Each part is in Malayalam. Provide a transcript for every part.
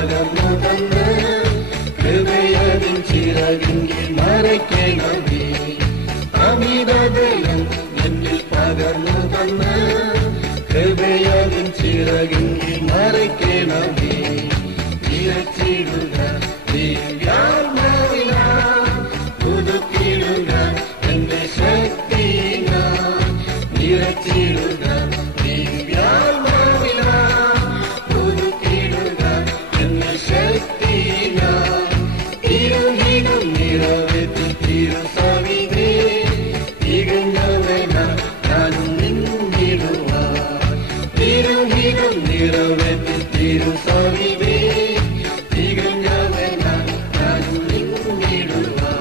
പകർന്നു തന്ന് കൃപയതിൻ ചിറകിൽ മറയ്ക്കണമേ. അമിതദയം എന്നിൽ പകർന്നു തന്ന് കൃപയതിൻ ചിറകിൽ മറയ്ക്കണമേ. നിറച്ചിടുക ദിവ്യാത്മാവിനാൽ, പുതുക്കിടുക എന്റെ ശക്തിയിനാൽ. നിറച്ചിടുക ദിവ്യാത്മാവിനാൽ, പുതുക്കിടുക എന്റെ ശക്തിയിനാൽ. തിരുഹിതം നിറവേറ്റി തിരുസവിധേ തികഞ്ഞവനാ ഞാനും നിന്നിടുവാൻ. തിരുഹിതം നിറവേറ്റി തിരുസവിധേ തികഞ്ഞവനാ ഞാനും നിന്നിടുവാൻ.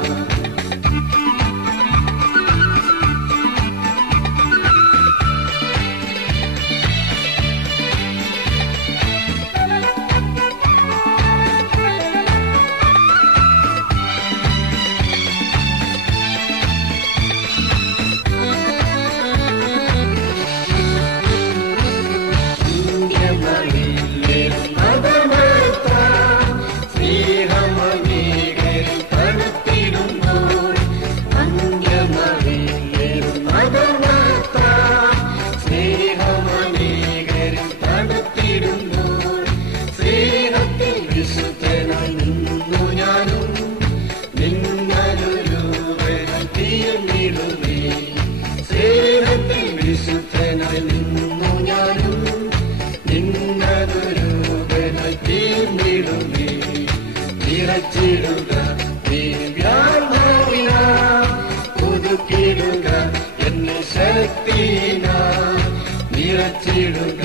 നിറച്ചിടുക ദിവ്യാത്മാവിനാൽ, പുതുക്കിടുക എന്നെ ശക്തിയിനാൽ. നിറച്ചിടുക